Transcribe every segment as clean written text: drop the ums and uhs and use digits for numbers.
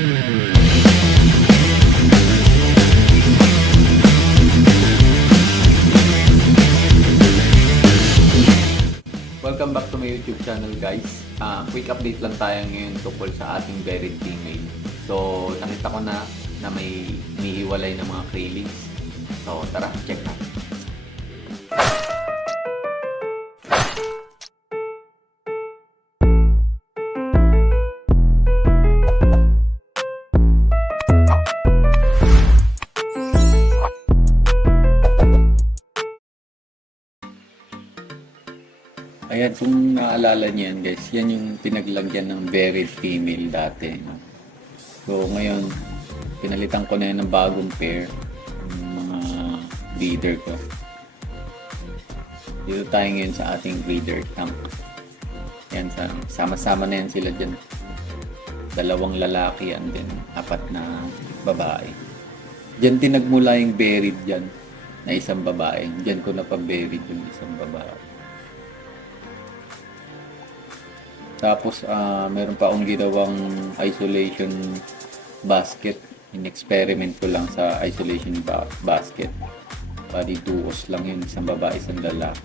Welcome back to my YouTube channel, guys. Quick update lang tayo ngayon tungkol sa ating buried female. So, nakita ko na may umiiwalay ng mga krillings. So, tara, check natin. Ayan, kung naalala niyo yan, guys, yan yung pinaglagyan ng buried female dati. No? So, ngayon, pinalitan ko na yan ng bagong pair ng mga breeder ko. Dito tayo ngayon sa ating breeder tank. Yan, sama-sama na yan sila dyan. 2 lalaki and then 4 na babae. Diyan tinagmula yung buried dyan na isang babae. Diyan ko na pa-buried yung isang babae. Tapos, meron pa akong ginawang isolation basket. In-experiment ko lang sa isolation basket. Bali, 2 lang yun. Isang babae, isang lalaki.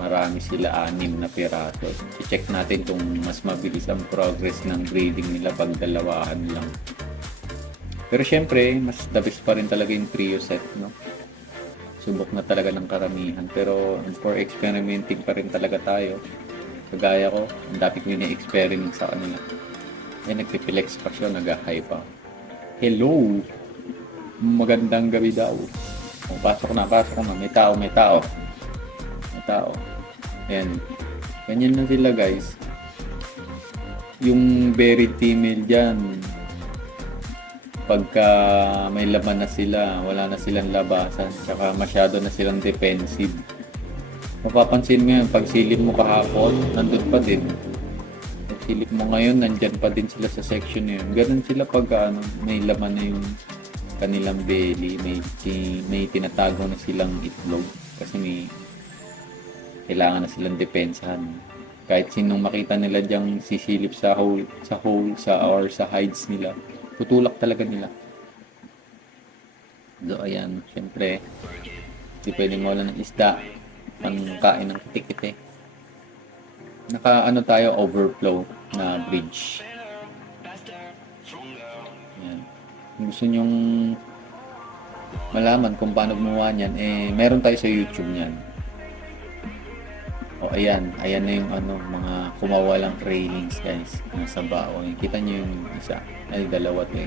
Marami sila, 6 na piraso. I-check natin kung mas mabilis ang progress ng breeding nila pag dalawahan lang. Pero syempre, mas the best pa rin talaga yung trio set, no? Subok na talaga ng karamihan. Pero for experimenting pa rin talaga tayo. Kagaya ko, ang dami ko experiment sa kanila. Ay, nagpipilex pa siya, nag-hi pa. Hello! Magandang gabi daw. O, pasok na. May tao. Ayan. Ganyan na sila, guys. Yung buried female dyan, pagka may laman na sila, wala na silang labasan, tsaka masyado na silang defensive. Mapapansin mo yun, pag silip mo kahapon, nandun pa din. Pag silip mo ngayon, nandyan pa din sila sa section na yun. Ganun sila pag may laman na yung kanilang belly, may tinatago na silang itlog. Kasi may kailangan na silang depensahan. Kahit sinong makita nila diyang sisilip sa hole, or sa hides nila, tutulak talaga nila. So, ayan, syempre, hindi pwedeng mawala ng isda. Kain ng kitikite. Tayo, overflow na bridge. Yan. Kung gusto nyong malaman kung paano gumawa niyan, meron tayo sa YouTube niyan. O, ayan na yung mga kumawalang trainings, guys. Nasa bao. Kita nyo yung isa. Ay, 2 to eh.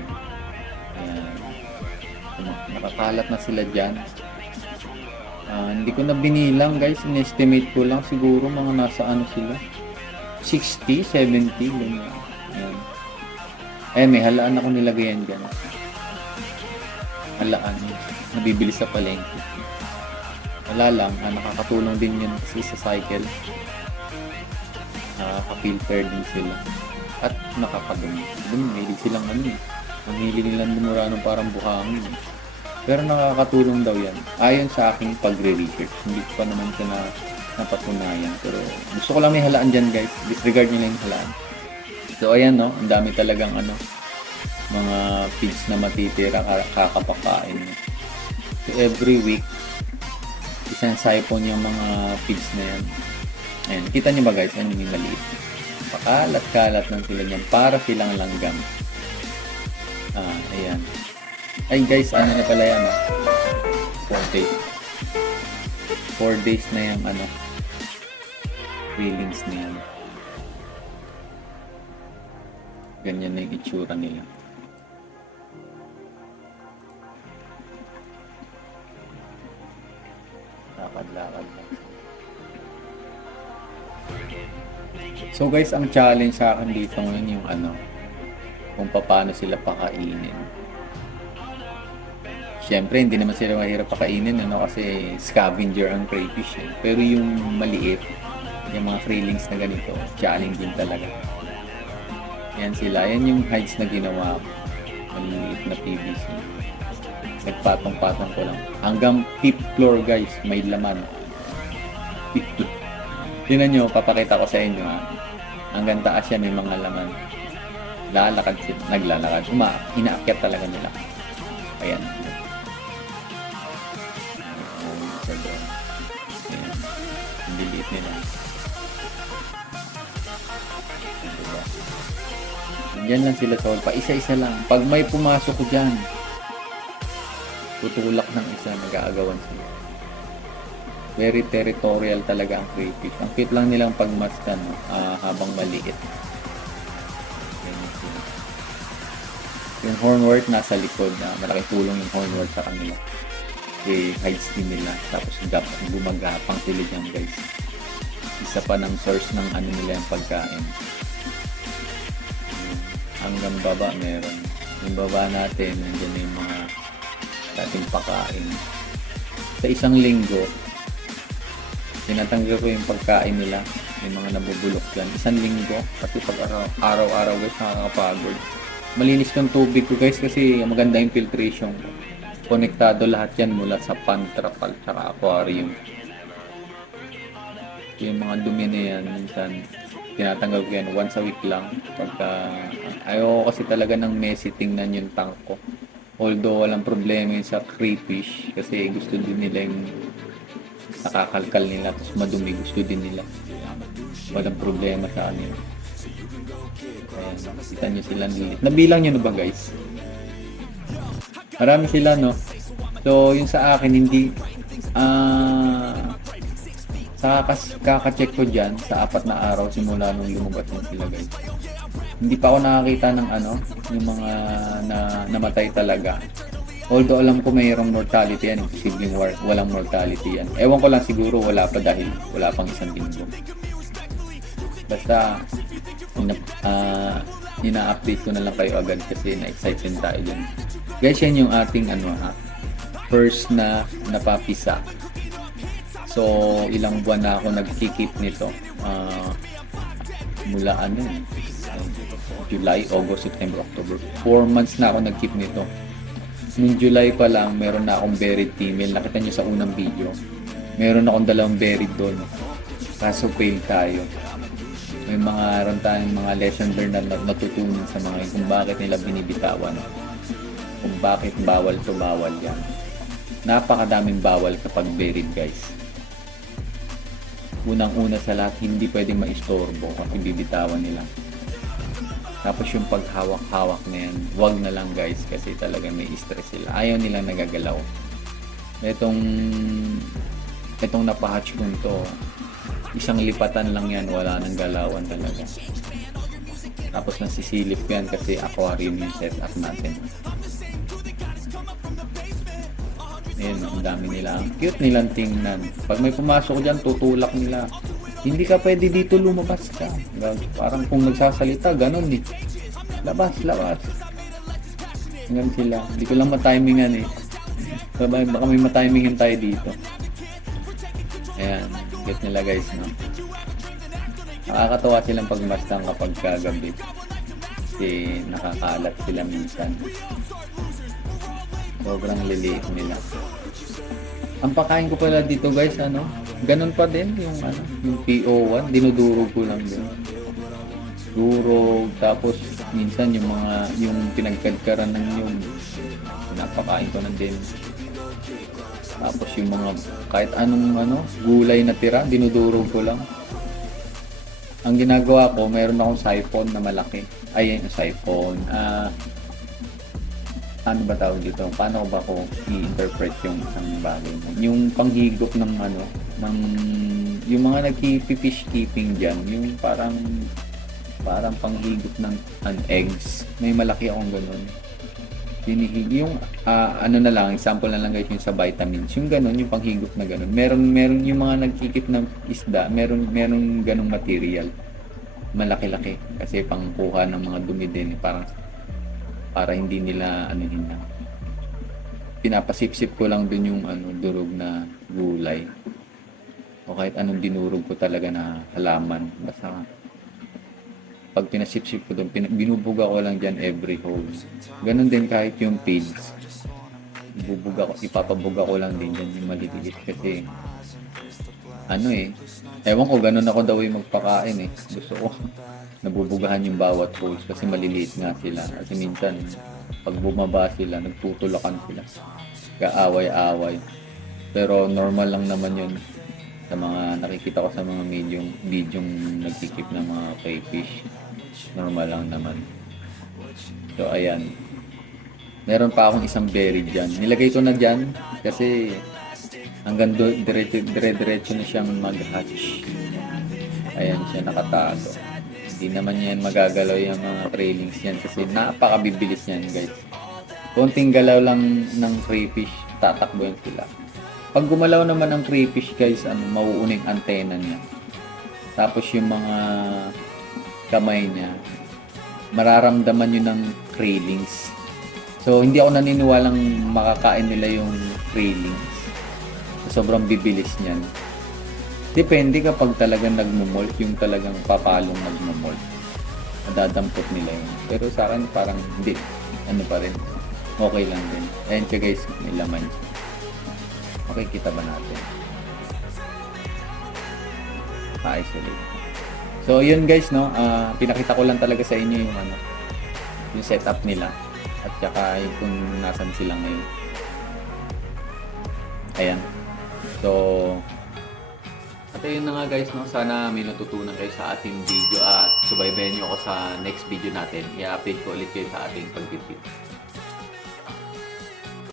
Ayan. Nakakalat na sila dyan. Hindi ko na binilang, guys. In-estimate ko lang siguro mga nasa sila 60, 70 ganyan. Ayan, may halaan ako nilagayan dyan. Halaan, nabibili sa palengke. Wala lang, nakakatulong din yun kasi sa cycle. Nakaka-filter din sila at nakakadumi. Mahilig silang mamili nilang dumura ng parang buhangin. Pero nakakatulong daw yan. Ayon sa aking pagre-research. Hindi ko pa naman siya napatunayan. Pero gusto ko lang may halaan dyan, guys. Disregard nyo lang yung halaan. So, ayan, no. Ang dami talagang mga feeds na matitira kakapakain. So, every week, isang siphon yung mga feeds na yan. Ayan. Kita nyo ba, guys? Ayan yung maliit. Pakalat-kalat lang sila yan. Para silang langgam. Ayan. Ay guys, na pala yan 4 days. 4 days na yung feelings na yan. Ganyan na yung itsura nila. Lakad-lakad lang. So guys, ang challenge sa akin dito ngayon yung kung paano sila pakainin. Siyempre, hindi naman sila mahirap pakainin, kasi scavenger ang crayfish. Pero yung maliit, yung mga freelings na ganito, challenging talaga. Yan sila. Yan yung hides na ginawa. Maliit na PVC. Nagpatong-patong ko lang. Hanggang 5th floor, guys, may laman. 5th floor. Tingnan nyo, papakita ko sa inyo. Hanggang taas yan, may mga laman. lalakad sila, naglalakad, inaakyat talaga nila. Ayan. So, ayan. Ang liliit nila. Diba? Diyan lang sila tol, pa isa-isa lang. Pag may pumasok ko dyan, tutulak ng isa, nag-aagawan sila. Very territorial talaga ang crayfish. Ang cute lang nilang pagmasdan habang maliit. Yung hornwort nasa likod, malaking tulong yung hornwort sa kanila. Hides din nila. Tapos gumagapang sila dyan guys. Isa pa ng source ng ano nila yung pagkain. Hanggang baba meron. Yung baba natin, nandiyan na yung mga dating pakain. Sa isang linggo, tinatanggal ko yung pagkain nila. Yung mga nabubulok dyan. Isang linggo. Kasi pag araw-araw guys, nakakapagod. Malinis ng tubig ko guys kasi maganda yung filtration. Konektado lahat yan mula sa pantrapal tsaka aquarium. Yung mga dumi na yan, minsan tinatanggal ko yan once a week lang. Pagka, ayoko kasi talaga ng messy tingnan yung tank ko. Although walang problema yun sa crayfish kasi gusto din nila yung nakakalkal nila tapos madumi, gusto din nila. Walang problema sa kanila. Ayan, kita nyo sila nilit. Nabilang nyo na ba guys? Marami sila no. So yung sa akin hindi sa kaka-check ko dyan sa 4 na araw simula nung lumabas yung sila guys. Hindi pa ako nakakita ng yung mga namatay talaga. Although alam ko mayroong mortality yan, imposibleng walang mortality yan. Ewan ko lang siguro wala pa dahil wala pang isang linggo. Basta ina-update ko na lang kayo agad kasi na-excite din tayo dyan. Guys, yan yung ating first na napapisa. So, ilang buwan na ako nagkikip nito. Mula July, August, September, October. 4 months na ako nagkip nito. Noong July pa lang, meron na akong buried female. Nakita nyo sa unang video. Meron akong 2 buried doon. Kaso fail tayo. May mga tayong mga lesson learned na natutunan sa mga kung bakit nila binibitawan. Kung bakit bawal to bawal yan. Napakadaming bawal kapag buried guys. Unang-una sa lahat, hindi pwedeng maistorbo kasi bibitawan nila. Tapos yung paghawak-hawak na yan, wag na lang guys kasi talaga may stress sila. Ayaw nilang nagagalaw. Itong napahatch ko to, isang lipatan lang yan, wala nang galawan talaga. Tapos nasisilip yan kasi aquarium yung setup natin. Ayun, ang dami nila. Ang cute nilang tingnan. Pag may pumasok dyan, tutulak nila. Hindi ka pwede dito lumabas ka. Parang kung nagsasalita, ganun eh. Labas. Ganun sila. Hindi ko lang matimingan eh. Baka may matimingan tayo dito. Ayan, cute nila guys, no? Nakakatawa silang pagmastang kapag kagabi. Kasi nakakalat sila minsan. Sobrang liliit nila. Ang pakain ko pala dito guys, ganun pa din yung PO1, dinudurog ko lang din. Durog, tapos minsan yung pinagkadkaran ng yung pinapakain ko na din. Tapos yung mga kahit anong gulay na tira, dinudurog ko lang. Ang ginagawa ko, mayroon akong siphon na malaki. Ay, siphon. Ano ba tawag dito? Paano ba ko i-interpret yung isang bagay mo? Yung panghigop ng yung mga nagki-fish keeping dyan, yung parang panghigop ng eggs. May malaki akong ganun. Yung na lang, example na lang guys yung sa vitamins. Yung ganun, yung panghigop na ganun. Meron yung mga nagkikip ng isda, meron ganung material. Malaki-laki. Kasi pangkuha ng mga dumi din. Para hindi nila pinapasipsip ko lang dun yung durog na gulay o kahit anong dinurog ko talaga na halaman. Basta pag pinasipsip ko dun, binubuga ko lang dyan every hole. Ganon din kahit yung feeds, ipapabuga ko lang din dyan yung maliliit kasi ewan ko, ganon ako daw yung magpakain eh. Gusto ko nabubugahan yung bawat holes kasi maliliit nga sila. Kasi minsan, pag bumaba sila, nagtutulakan sila. Kaaway-away. Pero normal lang naman yun sa mga nakikita ko sa mga videong nagkikip ng mga crayfish. Normal lang naman. So, ayan. Meron pa akong isang berry dyan. Nilagay ko na dyan kasi hanggang dire-diretso na siyang mag-hatch. Ayan siya nakatago. Hindi naman yan magagalaw yung mga trailings yan kasi napakabibilis yan guys. Konting galaw lang ng crayfish, tatakbo yan sila. Pag gumalaw naman ang crayfish guys, mauuna yung antena niya. Tapos yung mga kamay niya, mararamdaman yun ng trailings. So, hindi ako naniniwalang makakain nila yung trailings. So, sobrang bibilis niyan. Depende kapag talagang nagmumolt, yung talagang papalong nagmumolt. Madadampot nila yun. Pero sa akin, parang hindi. Ano pa rin. Okay lang din. Ayan siya guys, may laman siya. Okay, kita ba natin? Pa-isolate. So, yun guys, no? Pinakita ko lang talaga sa inyo yung yung setup nila. At saka yung kung nasan sila ngayon. Ayan. So, at yun na nga guys, no? Sana may natutunan kayo sa ating video at subaybayan nyo ako sa next video natin. I-update ko ulit kayo sa ating pag-video.